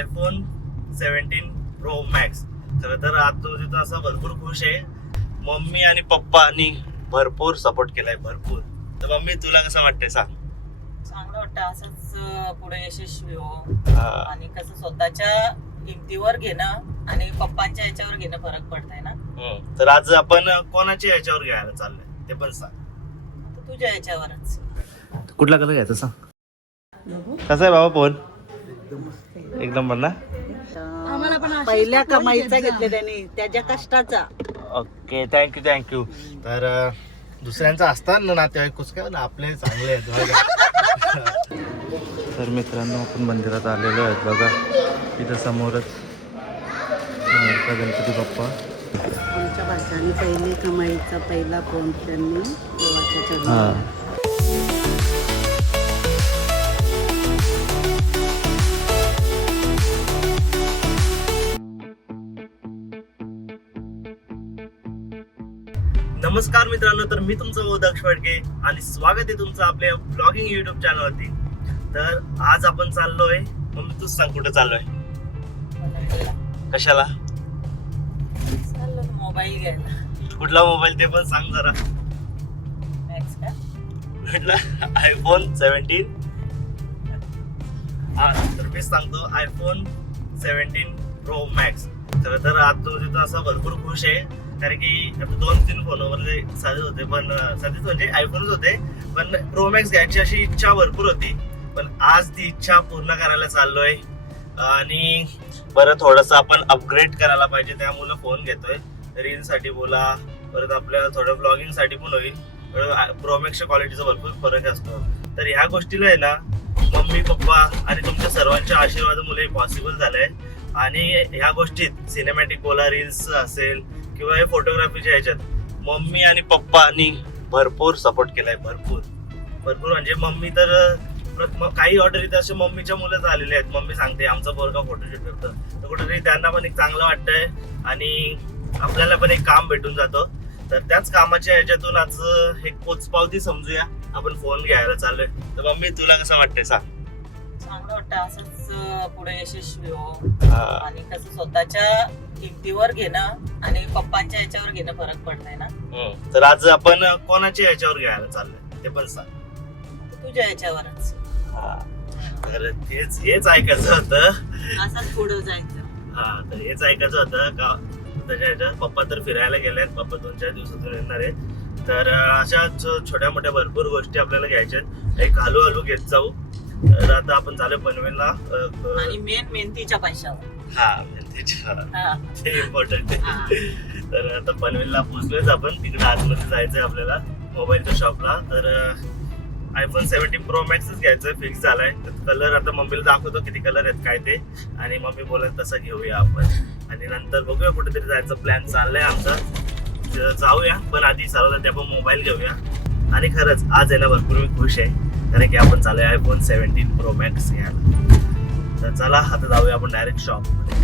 IPhone 17 pro max. खरं तर आता तिथं असा भरपूर खुश आहे. मम्मी आणि पप्पानी भरपूर सपोर्ट केलाय, भरपूर. तर मम्मी तुला कसं वाटतंय सांग? चांगलं वाटतं असंच पुढे यशस्वी हो. हा. आणि कसं स्वतःच्या किमतीवर घेणं आणि पप्पांच्या याच्यावर घेणं फरक पडतंय ना. तर आज आपण कोणाच्या याच्यावर घ्यायला चाललोय ते पण सांग. आता तुझ्या याच्यावरच. कुठला कलर घ्यायचा सांग? कसा आहे बाबा फोन? एकदम बघ ना. पहिल्या कमाईचा घेतले त्यांनी, त्याच्या कष्टाचा. Okay, thank you. तर दुसऱ्यांचा असतात ना नातेवाईक कुछ काय ना, आपले चांगले आहेत. तर मित्रांनो, आपण मंदिरात आलेलो आहेत बघा. इथं समोरच गणपती बाप्पा. आमच्या भाषाने पहिली कमाईचा पहिला फोन त्यांनी देवाच्या चरणी. हां. नमस्कार मित्रांनो, तर मी तुमचा मोदक फडके आणि स्वागत आहे तुमचं आपल्या ब्लॉगिंग युट्यूब चॅनलवरती. तर आज आपण चाललोय, मग तूच सांग कुठे चाललोय, कशाला? चाललो मोबाईल घ्यायला. कुठला मोबाईल ते पण सांग जरा. मॅक्स का? कुठला? आयफोन 17. हा, तर मी सांगतो आयफोन 17 प्रो मॅक्स. खरं तर आता तिथं असा भरपूर खुश आहे, कारण की 2-3 फोनवरले साधे होते, पण साधेच म्हणजे आयफोनच होते, पण प्रो मॅक्स घ्यायची अशी इच्छा भरपूर होती. पण आज ती इच्छा पूर्ण करायला चाललोय. आणि बरं थोडंसं आपण अपग्रेड करायला पाहिजे, त्यामुळे फोन घेतोय. रीलसाठी बोला, परत आपल्या थोडं ब्लॉगिंगसाठी पण होईल. प्रो मॅक्सच्या क्वालिटीचा भरपूर फरक असतो. तर ह्या गोष्टीला आहे ना, मम्मी पप्पा आणि तुमच्या सर्वांच्या आशीर्वादामुळे पॉसिबल झालंय. आणि ह्या गोष्टीत सिनेमॅटिक बोला, रील्स असेल किंवा हे फोटोग्राफीच्या ह्याच्यात मम्मी आणि पप्पानी भरपूर सपोर्ट केलाय, भरपूर म्हणजे मम्मी तर काही ऑर्डर इथे असे मम्मीच्या मुलं आलेले आहेत. मम्मी सांगते आमचा पोरगा फोटोशूट करतो, तर कुठेतरी त्यांना पण एक चांगलं वाटतंय आणि आपल्याला पण एक काम भेटून जातो. तर त्याच कामाच्या ह्याच्यातून आज एक पोचपावती समजूया, आपण फोन घ्यायला चाललोय. तर मम्मी तुला कसं वाटतंय सांग? चांगलं वाटतं असंच पुढे यशस्वी हो. आणि कसं स्वतःच्या किमतीवर घेणं आणि पप्पांच्या याच्यावर घेणं फरक पडतंय ना. तर आज आपण कोणाच्या याच्यावर घ्यायला चाललोय ते पण सांग. आता तुझ्या याच्यावरच. तर हेच ऐकायचं होतं. असंच पुढे जायचं. हा, तर हेच ऐकायचं होतं का त्याच्या पप्पा तर फिरायला गेले आहेत, पप्पा 2-4 दिवसातून येणार आहेत. तर अशा छोट्या मोठ्या भरपूर गोष्टी आपल्याला घ्यायच्या आहेत, एक हळूहळू घेत जाऊ. तर आता आपण झालो पनवेलला आणि मेहनतीच्या पैशावर. हा, ते इम्पॉर्टंट आहे. तर आता पनवेलला पोहोचलोच आपण. तिकडे आतमध्ये जायचंय आपल्याला मोबाईलच्या शॉपला. तर आयफोन 17 प्रो मॅक्सच घ्यायचं फिक्स झालाय. कलर आता मम्मीला दाखवतो किती कलर आहेत काय ते, आणि मम्मी बोलत तसं घेऊया आपण. आणि नंतर बघूया कुठेतरी जायचं प्लॅन चाललाय आमचा. जाऊया, पण आधी सर्वात आपण मोबाईल घेऊया. आणि खरंच आज आहे ना भरपूर मी खुश आहे, कारण की आपण चालूया आयफोन 17 प्रो मॅक्स घ्यायला. तर चला आता जाऊया आपण डायरेक्ट शॉप मध्ये.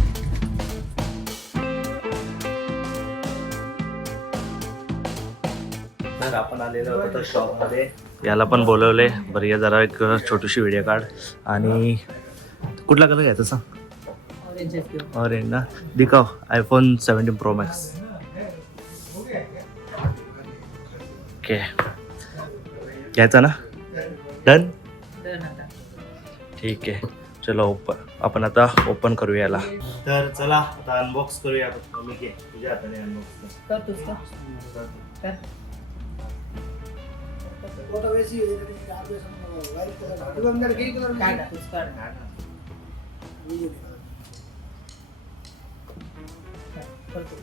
तर आपण आलेलो होतो शॉप मध्ये, याला पण बोलवले. बरं या जरा एक छोटीशी व्हिडिओ काढ. आणि कुठला कलर घ्यायचा सांग? ऑरेंज ना, दिखाव आयफोन 17 प्रो मॅक्स. ओके, घ्यायचा ना? डन. ठीक आहे, चलो आपण आता ओपन करूया याला. तर चला आता अनबॉक्स करूया. मम्मी घे तुझ्या हाताने अनबॉक्स कर तुझं. कर. काढ तूच काढ. कर तू.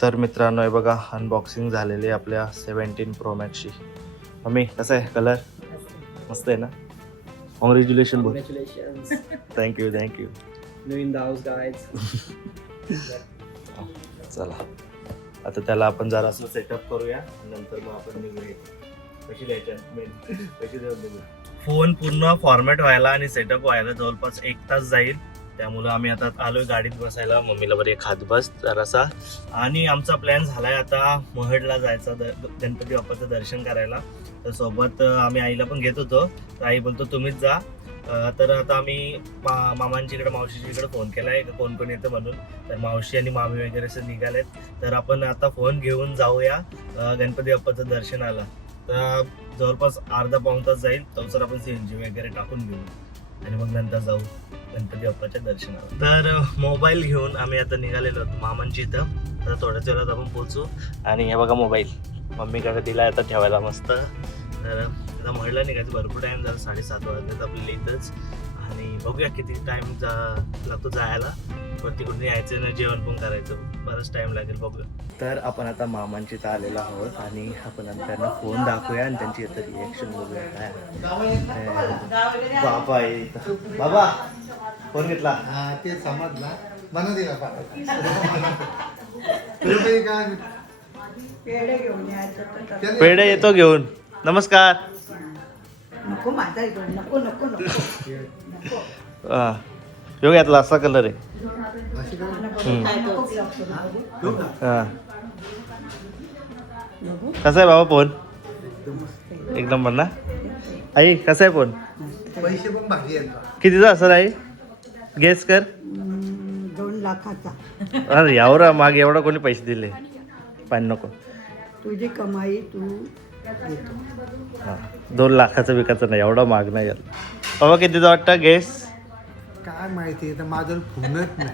तर मित्रांनो हे बघा, अनबॉक्सिंग झालेली आहे आपल्या 17 प्रो मॅक्सची. मम्मी कसं आहे कलर? मस्त आहे ना? कॉंग्रॅच्युलेशन बोल. Thank you. New in the house, guys. चला आता त्याला आपण जरा असं सेटअप करूया, नंतर मग आपण निघूया. कशी द्यायच्या मेन कशी देऊन निघू. फोन पूर्ण फॉर्मॅट व्हायला आणि सेटअप व्हायला जवळपास 1 तास जाईल. त्यामुळं आम्ही आता आलोय गाडीत बसायला. मम्मीला बरे खात बस जरासा. आणि आमचा प्लॅन झालाय आता महडला जायचा गणपती बाप्पाचं दर्शन करायला. तर सोबत आम्ही आईला पण घेत होतो. तर आई बोलतो तुम्हीच जा. तर आता आम्ही मामांच्या इकडे मावशीच्या इकडे फोन केलाय कोण कोण येतं म्हणून. तर मावशी आणि मामी वगैरे असं निघालेत. तर आपण आता फोन घेऊन जाऊया गणपती बाप्पाचं दर्शनाला. तर जवळपास अर्धा पाऊण तास जाईल. तवसर आपण CNG वगैरे टाकून घेऊ आणि मग नंतर जाऊ गणपती बाप्पाच्या दर्शनाला. तर मोबाईल घेऊन आम्ही आता निघालेलो आहोत मामांची इथं. तर थोड्याच वेळात आपण पोहोचू. आणि हे बघा मोबाईल मम्मीकडे दिला आता ठेवायला मस्त. तर आता म्हणलं निघायचं भरपूर टाइम झाला 7:30 वाजलेत आपल्याला इथंच. आणि बघूया किती टाइम लागतो जायला. पण तिकडून यायचं ना जेवण पण करायचं बराच टाइम लागेल बघूया. तर आपण आता मामांची इथं आलेलो आहोत आणि आपण त्यांना फोन दाखवूया आणि त्यांची आता रिएक्शन बघूया काय. बाबा आहे बाबा फोन घेतला. ते समजला बनव दिला पेढे येतो घेऊन. नमस्कार. नको माझा नको नको नको. ह्यो घेतला असा कलर आहे. कसा आहे बाबा फोन? एकदम बरं ना. आई कसा आहे फोन? पैसे पण भारी आहेत. कितीचा असेल आई? गेस कर. 2 लाखाचा. अरे यावर माग एवढा कोणी पैसे दिले? पाणी नको. तुझी कमाई तू देतो. हा 2 लाखाचा विकायचा नाही एवढा माग नाही याला. बाबा कितीचा वाटतं गेस? काय माहिती तर माझं फोनच नाही.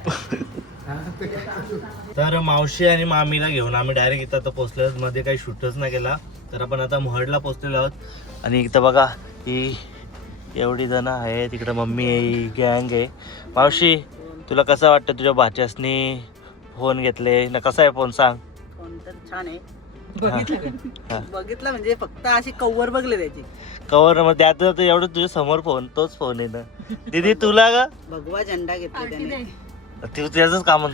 तर मावशी आणि मामीला घेऊन आम्ही डायरेक्ट इथं आता पोहोचलो. मध्ये काही शूटच नाही केला. तर आपण आता महडला पोहोचलेलो आहोत. आणि इथं बघा ही एवढी जण आहे. तिकडं मम्मी आहे गँग आहे. मावशी तुला कसं वाटतं तुझ्या भाच्यासनी फोन घेतले ना? कसा आहे फोन सांग? फोन तर छान आहे. हा. बघितलं म्हणजे फक्त अशी कव्वर बघले त्याची. कवर मग त्यात एवढं तुझ्या समोर फोन तोच फोन आहे ना. दीदी तुला ग भगवा झेंडा घेतला त्याने. त्याच काम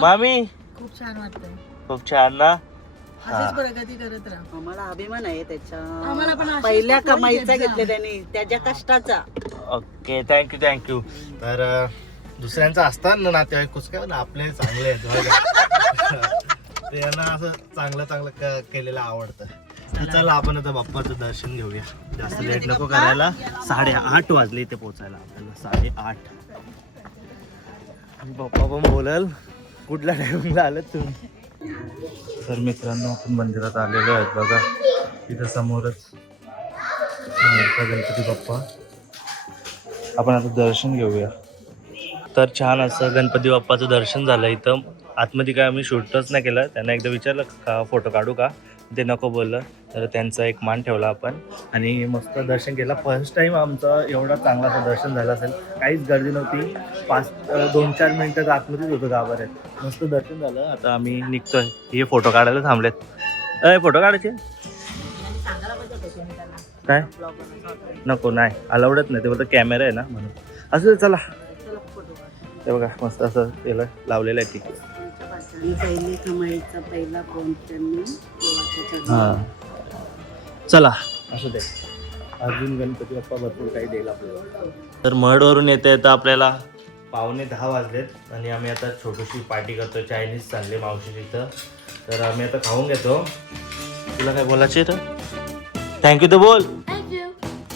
मामी खूप छान वाटतंय. खूप छान ना. अशीच प्रगती करत राहा. आम्हाला अभिमान आहे आम्हाला पण त्याच्या. अशीच पहिल्या फोन कमाईचा घेत जा. घेतले त्यांनी त्याच्या कष्टाचा. Okay thank you. तर दुसऱ्यांचं असतात ना नातेवाईक कुछ काय ना आपले चांगले आहेत. ते यांना असं चांगलं केलेलं आवडतं. तर चला आपण आता बाप्पाचं दर्शन घेऊया. जास्त लेट नको करायला. 8:30 वाजले इथे पोहोचायला आपल्याला. 8:30. बाप्पा पण बोलाल कुठल्या टायमिंगला आलं तुम्ही. तर मित्रांनो आपण मंदिरात आलेलो आहेत बघा. इथं समोरच गणपती बाप्पा. आपण आता दर्शन घेऊया. तर छान असं गणपती बाप्पाचं दर्शन झालं. इथं आतमध्ये काय आम्ही शूटच नाही केलं. त्यांना एकदा विचारलं का फोटो काढू का, ते नको बोललं. तर त्यांचा एक मान ठेवला आपण आणि मस्त दर्शन केलं. फर्स्ट टाईम आमचं एवढा चांगला असं दर्शन झालं असेल. काहीच गर्दी नव्हती. 2-4 मिनटं आतमध्येच होतं गाभाऱ्यात. मस्त दर्शन झालं. आता आम्ही निघतोय. हे फोटो काढायला थांबलेत. फोटो काढायचे काय नको नाही अलाउडच नाही. ते बोलतं कॅमेरा आहे ना म्हणून. असं चला ते बघा मस्त असं त्याला लावलेलं आहे तिकीट. पहिली कमाईचा पहिला फोन त्यांनी हां चला असू दे. अजून गणपती बाप्पा भरपूर काही देईल आपल्याला. तर महडवरून येता येतं आपल्याला 9:45 वाजलेत आणि आम्ही आता छोटीशी पार्टी करतो. चायनीज चालले मावशी तिथं. तर आम्ही आता खाऊन घेतो. तुला काय बोलायचे तर थँक्यू तर बोल.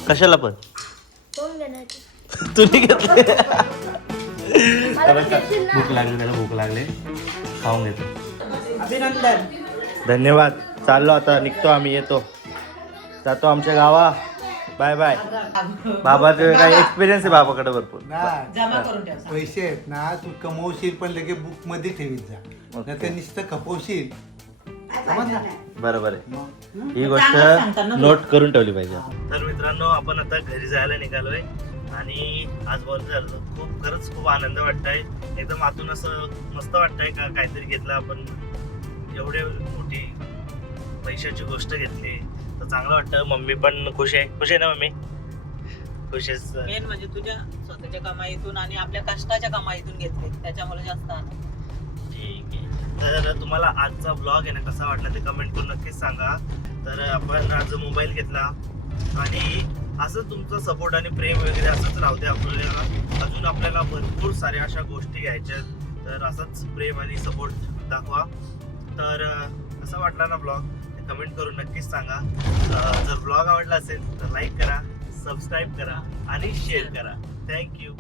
कशाला पण तुम्ही घेतले. भूक लागली त्याला भूक लागले. खाऊन घेतो. अभिनंदन. धन्यवाद. चाललो आता निघतो आम्ही. येतो जातो आमच्या गावा. Bye bye. बाबाचं काही एक्सपिरियन्स आहे बाबाकडे भरपूर. जमा करून ठेव. पैसे आहेत ना तू कमवशील पण लगे बुक मध्ये ठेवीत जा. नाही तर नुसतं खपवशील. बरोबर आहे. ही गोष्ट नोट करून ठेवली पाहिजे. तर मित्रांनो आपण आता घरी जायला निघालोय आणि आज बोलतो झालो. खरंच खूप आनंद वाटतंय. एकदम आतून असं मस्त वाटतंय का काहीतरी घेतलं आपण. एवढे मोठी पैशाची गोष्ट घेतली तर चांगलं वाटतं. मम्मी पण खुश आहे ना मम्मी? खुश आहे. मेन म्हणजे तुझ्या स्वतःच्या कमाईतून आणि आपल्या कष्टाच्या कमाईतून घेतले त्याच्यामुळे जास्त आनंद. ठीक आहे. तर तुम्हाला आजचा ब्लॉग आहे ना कसा वाटला ते कमेंट करून नक्कीच सांगा. तर आपण आज मोबाईल घेतला आणि असं तुमचं सपोर्ट आणि प्रेम वगैरे असंच राहू दे आपल्याला. अजून आपल्याला भरपूर साऱ्या अशा गोष्टी घ्यायच्या, तर असंच प्रेम आणि सपोर्ट दाखवा. तर कसा वाटला ना ब्लॉग कमेंट करून नक्कीच सांगा. जर ब्लॉग आवडला असेल तर लाईक करा, सबस्क्राईब करा आणि शेअर करा. थँक्यू.